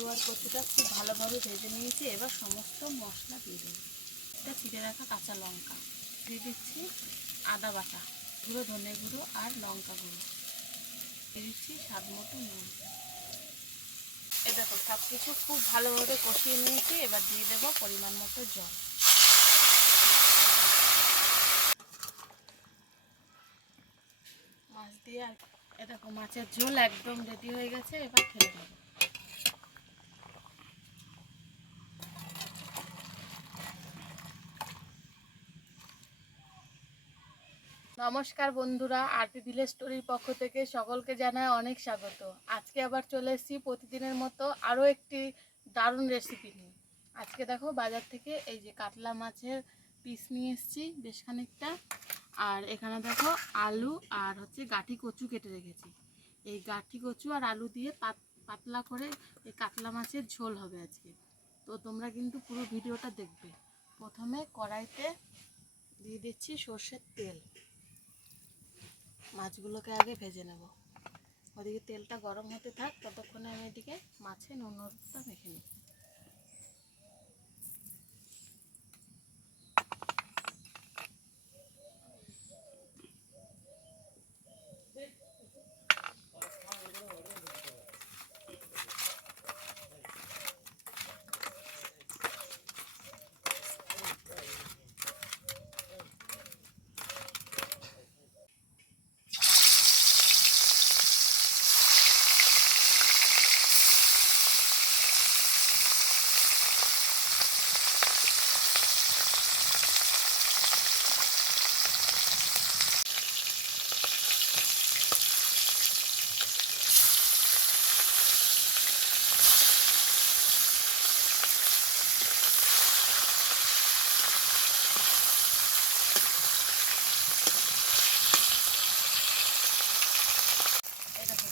আলু আর কচুটা খুব ভালোভাবে ভেজে নিয়েছি। এবার সমস্ত মশলা দিয়ে দেবো। এটা চিড়ে রাখা কাঁচা লঙ্কা দিয়ে দিচ্ছি, আদা বাটা, গুঁড়ো ধনে গুঁড়ো আর লঙ্কা গুঁড়ো দিয়ে দিচ্ছি, স্বাদ মতো নুন। এ দেখো সব কিছু খুব ভালোভাবে কষিয়ে নিয়েছি। এবার দিয়ে দেবো পরিমাণ মতো জল। মাছ দিয়ে আর এ দেখো মাছের ঝোল একদম রেডি হয়ে গেছে। এবার ফেলে দেবো। নমস্কার বন্ধুরা, আরপি ভিলেজ স্টোরির পক্ষ থেকে সকলকে জানায় অনেক স্বাগত। আজকে আবার চলে এসেছি প্রতিদিনের মতো আরও একটি দারুণ রেসিপি নিয়ে। আজকে দেখো বাজার থেকে এই যে কাতলা মাছের পিস নিয়ে এসেছি বেশ খানিকটা। আর এখানে দেখো আলু আর হচ্ছে গাঁটি কচু কেটে রেখেছি। এই গাঁটি কচু আর আলু দিয়ে পাতলা করে এই কাতলা মাছের ঝোল হবে আজকে। তো তোমরা কিন্তু পুরো ভিডিওটা দেখবে। প্রথমে কড়াইতে দিয়ে দিচ্ছি সর্ষের তেল। মাছগুলোকে আগে ভেজে নেব। ওদিকে তেলটা গরম হতে থাক, ততক্ষণে আমি এদিকে মাছে নুন হলুদটা মেখে নিই।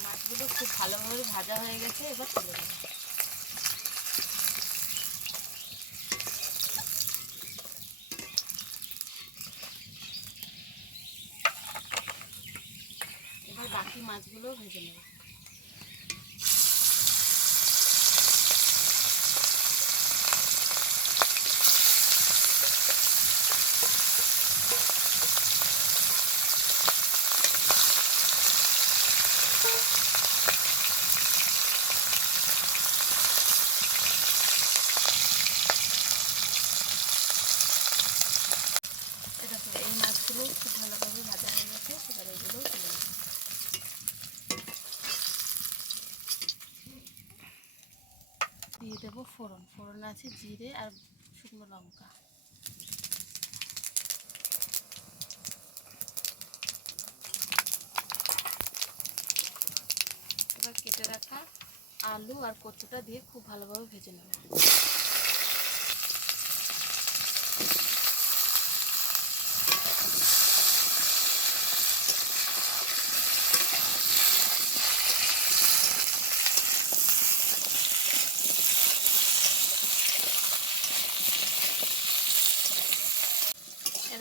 মাছগুলো খুব ভালোভাবে ভাজা হয়ে গেছে। এবার তুলে দেবো। এবার বাকি মাছগুলো ভেজে নেব। এই মাছগুলো খুব ভালোভাবে ভাজা হয়ে গেছে। এবার এগুলো তুলে নেব। দিয়ে দেবো ফোড়ন। ফোড়ন আছে জিরে আর শুকনো লঙ্কা। এবার কেটে রাখা আলু আর কচুটা দিয়ে খুব ভালোভাবে ভেজে নেব।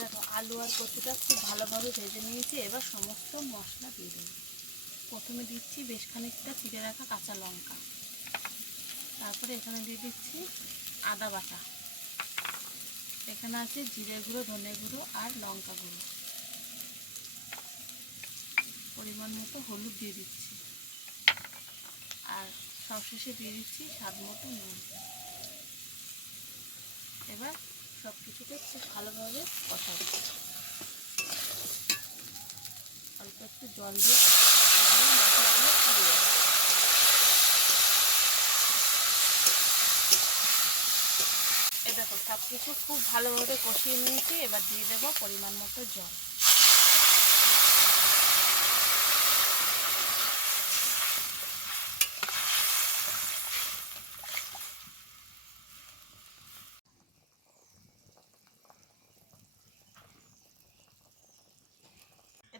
দেখো আলু আর কচুটা খুব ভালোভাবে ভেজে নিয়েছি। এবার সমস্ত মশলা দিয়ে দেবো। প্রথমে দিচ্ছি বেশ খানিকটা চিড়ে রাখা কাঁচা লঙ্কা। তারপরে এখানে দিয়ে দিচ্ছি আদা বাটা। এখানে আছে জিরে গুঁড়ো, ধনে গুঁড়ো আর লঙ্কা গুঁড়ো। পরিমাণ মতো হলুদ দিয়ে দিচ্ছি। আর সবশেষে দিয়ে দিচ্ছি স্বাদ মতো নুন। এবার সব কিছুকে খুব ভালোভাবে কষাবো। অল্প একটু জল দিয়ে মশলাগুলো পুড়ে যাবে। এ দেখো সব কিছু খুব ভালোভাবে কষিয়ে নিয়েছি। এবার দিয়ে দেবো পরিমাণ মতো জল।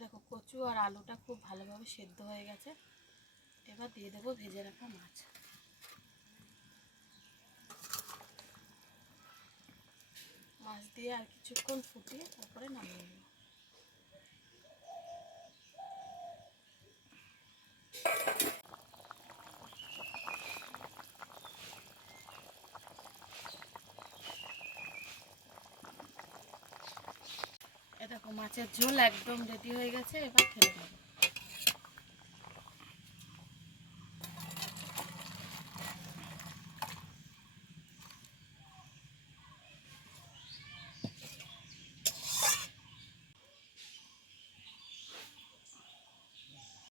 দেখো কচু আর আলুটা খুব ভালোভাবে সেদ্ধ হয়ে গেছে। এবার দিয়ে দেবো ভেজে রাখা মাছ। মাছ দিয়ে আর কিছুক্ষণ ফুটিয়ে তারপরে নামিয়ে নেব। মাছের ঝোল একদম রেডি হয়ে গেছে, এবার ঢেলে নেব।